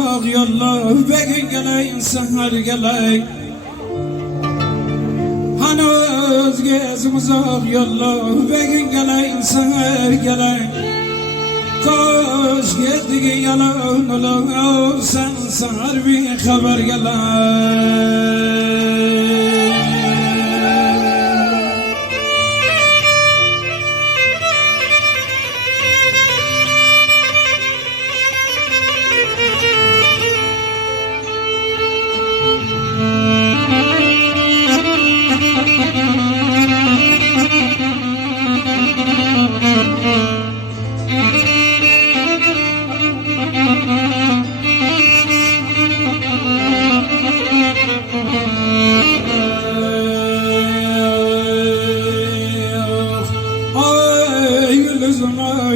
uzak yollar ve gün geleyin seher geley. Hani özgezim uzak yollar ve gün geleyin seher geley. Koş gittiğin yalan olur sen seher bir haber geley.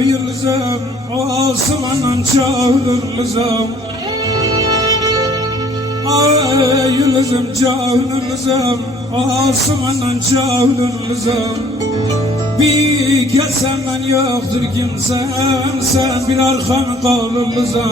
Yıldızım, o asmanın çağırırlızım. Ay yıldızım, çağırırlızım, o asmanın çağırırlızım. Bir kez senden yoktur kimsem, sen bir arkam kalırlızım.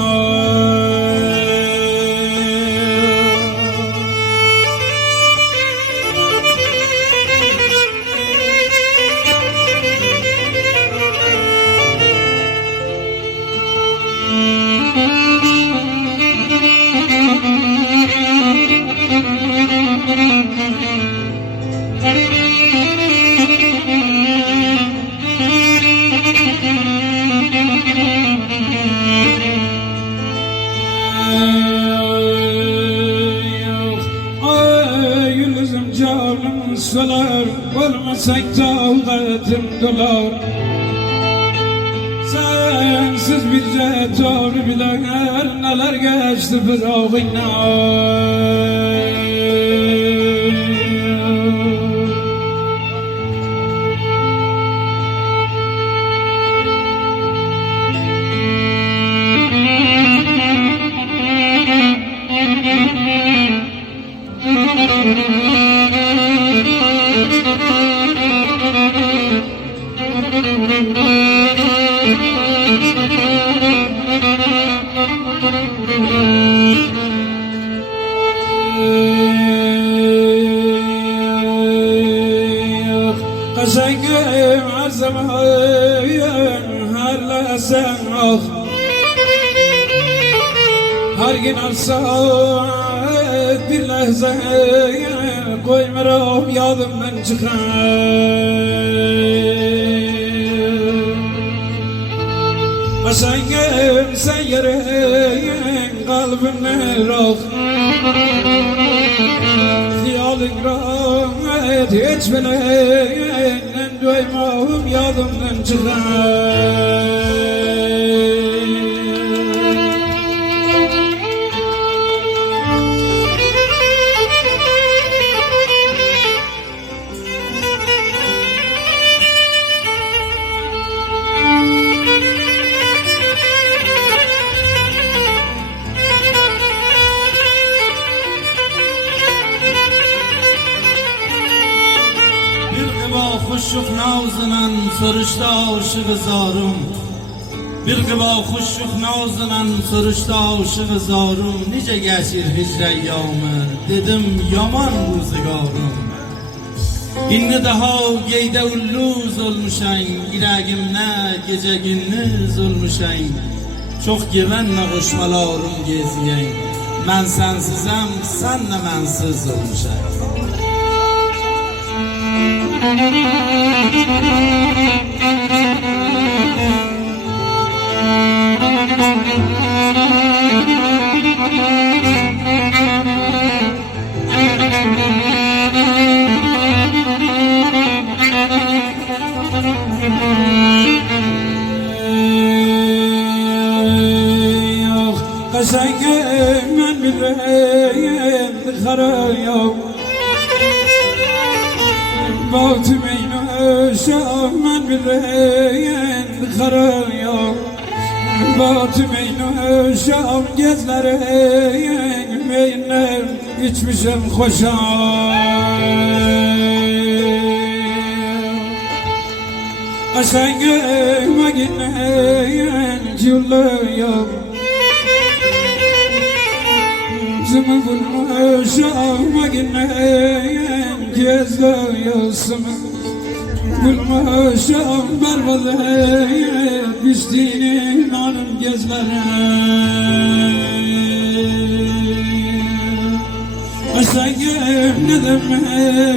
Canım solar, olmasak tavletim dolar. Sensiz bir doğru bilen neler geçti bir ağıyla. Kaşengim azzamayın her lesen ah. Her gün alsam bir lehze koymuram yadımdan çıkar. Kaşengim sen yerin kalbimle rah. Hayalin rahmet hiç bilen doymağım yadımdan çıkar. Kuşuk navzınan soruşda aşığı zarım. Bir kıva kuşuk navzınan soruşda aşığı zarım. Nice geçir hicre yağmı, dedim yaman ruzigarım. İnni daha geyde ulluz olmuşan, yüreğimne gece gündüz olmuşan. Çok güvenle koşmalarım geziyen, ben sensizem, sen de bensiz olmuşan. Kaşengim ben bileyim kara yok. Batımeyim şahman bileyim kara yok. Batımeyim şahım gezlerim meyinler içmişim koşam. Kaşengime gitmeyin yolu yok. Kendimi bulmuşum günün gözlüyorsun. Bulmuşum berbat piştiğinin anın gözleri. Aşağıya ne demen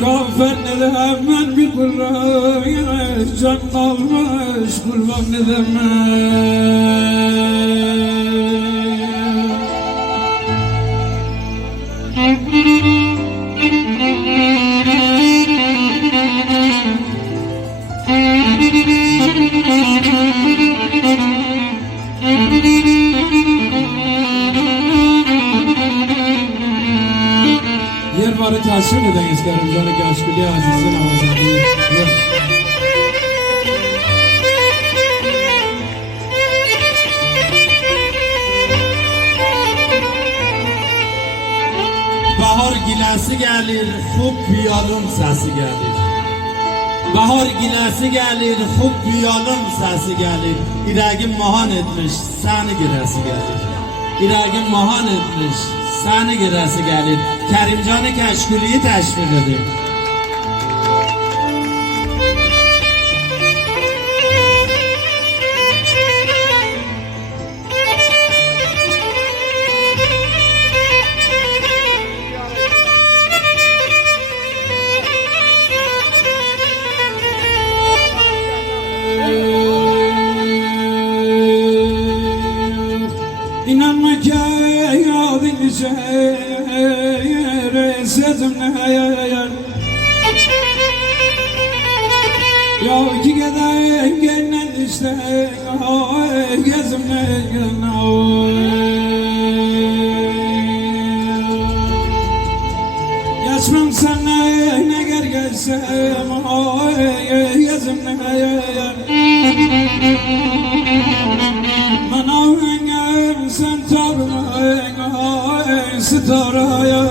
Kafer ne demen bir buraya can kalmış kurban ne yer varı tasvir eden isterim canı Gaşgül'ü azizin ağzını. Bahar gilesi gelir, hub viyolun sesi gelir. Bahar gilesi gelir, hub viyolun sesi gelir. İrəqim mahan etmiş, səni girəsi gelir. İrəqim mahan etmiş, səni girəsi gelir. Kerimcanı Keşkülü'yü teşvik edir. İnanma ki adın şehre sözümle ya ki geden gelen işte gözümle geçmem sana ne gergelsem gözümle Manavın sen tavrın sitaraya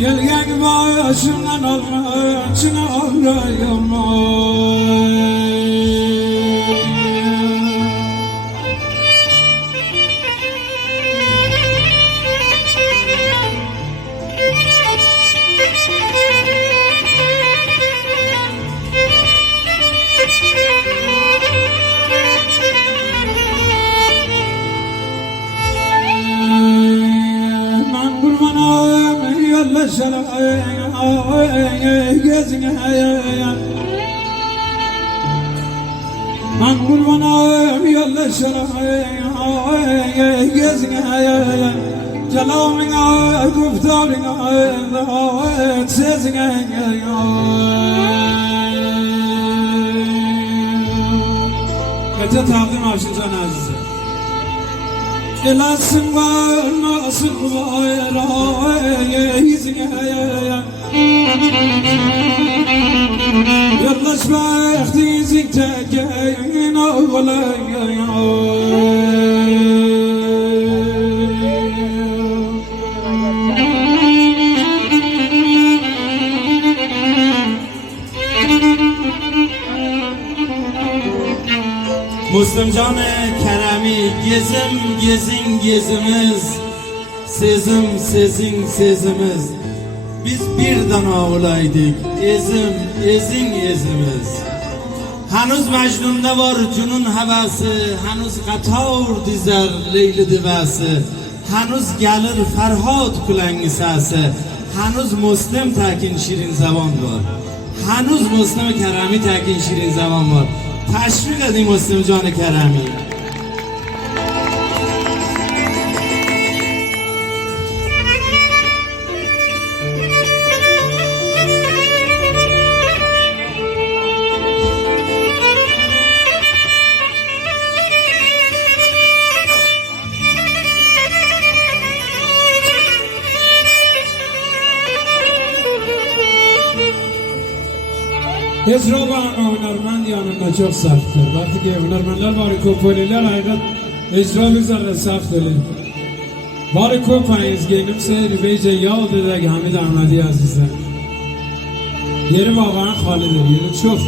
Gelgen başından alma Çına ağlayama Man kurbanım yollaşarım gözüne Kelamına guftarına sesine Gece takdim avşın sana azize Elasın var nasıl var yüzüne Yollaşma ihtizin tekin Müslümcan-ı Kerem'i gezin gezimiz Sezim sezin sezimiz Biz birden ağlaydık ezin ezimiz Henüz Mecnun'da var cunun havası Henüz qatar dizer Leyli divası Henüz gelir Ferhat kulengi sesi Henüz Müslüm tekin şirin zaman var Henüz Müslüm Kerem'i tekin şirin zaman var Teşvik edin Müslümcan Kerem'i Icra hünermend yanında çok safttır. Bakın ki hünermenler var, komponiler hakikat icra üzerinde saft olur. Bari kompanyız genim seyri beyce yağ dedek Hamid Ahmedi azizler. Yeri vagan halidir, yeri çok.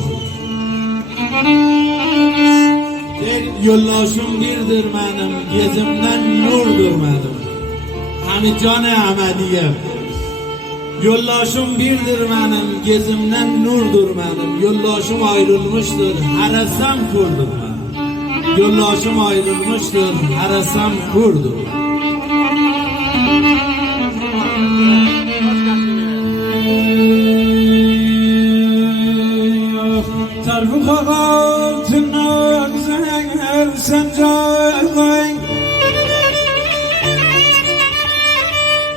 Yollaşım birdir benim, gezimden nurdur benim. Hamidcan Ahmediye. Yollaşım birdir benim, gezimden nurdur benim. Yollaşım ayrılmıştır, heresem kurdur benim. Yollaşım ayrılmıştır, heresem kurdur. Tarfı kakatına güzel sen canlayın.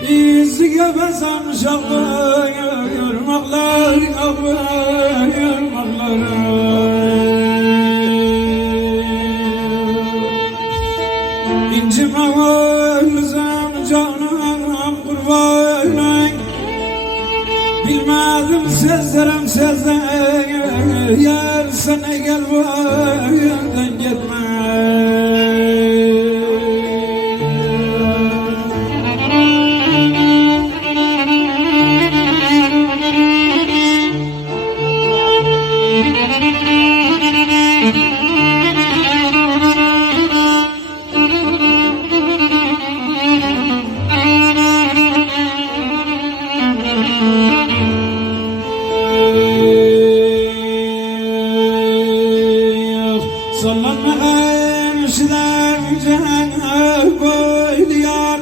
İzi gebesem şaklı yormaklar İncime ölsem canım kurbanın. Bilmedim sezlerim sezler yar sana gel boyundan gitme. Sallanmağın şidem boyluyar.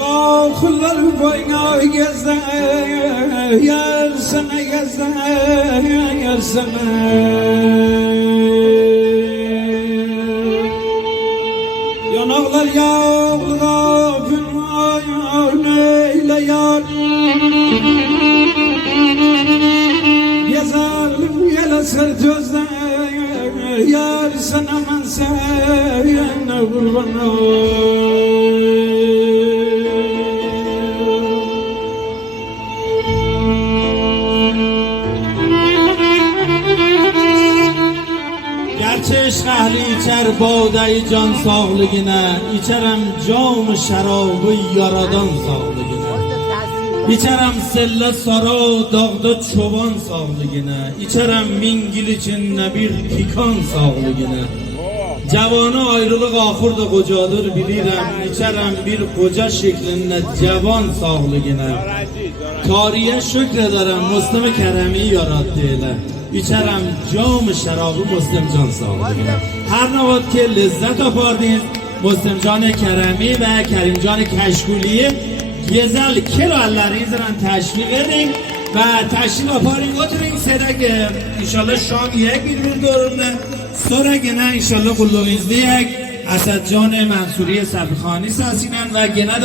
Okullar boyuna gezde yar sana gezde yar sana. Yanaklar yağlığa bin neyle yar. Yazarım yele sırt özde yar sana men sevene kurban ol. Gerçi eşk ehli içer bağdayı can sağlığına, içerem cam şarabı yaradan sağlığına. İçerem selle sara dağda çoban sağlığına, içerem mingil içinde bir pikan sağlığına. Cavanı ayrılık ahırda kocadır bilirem, içerem bir koca şeklinde cavan sağlığına. Tarihe şükrederem Müslüm Kerem'i yarattı ile. İçerem cam şarabı Müslüm Can sağlığına. Her navat ki lezzet apardınız Müslüm Can Kerem'i ve Kerimcan Keşkuli'yi güzel kirallarınızla teşvik edin ve teşvik yaparın oturun sedek inşallah şam yiyek bir durumda sonra gene inşallah kulluğunuz diyek Asadcan Mansuri Sabkhani sasinen ve gene de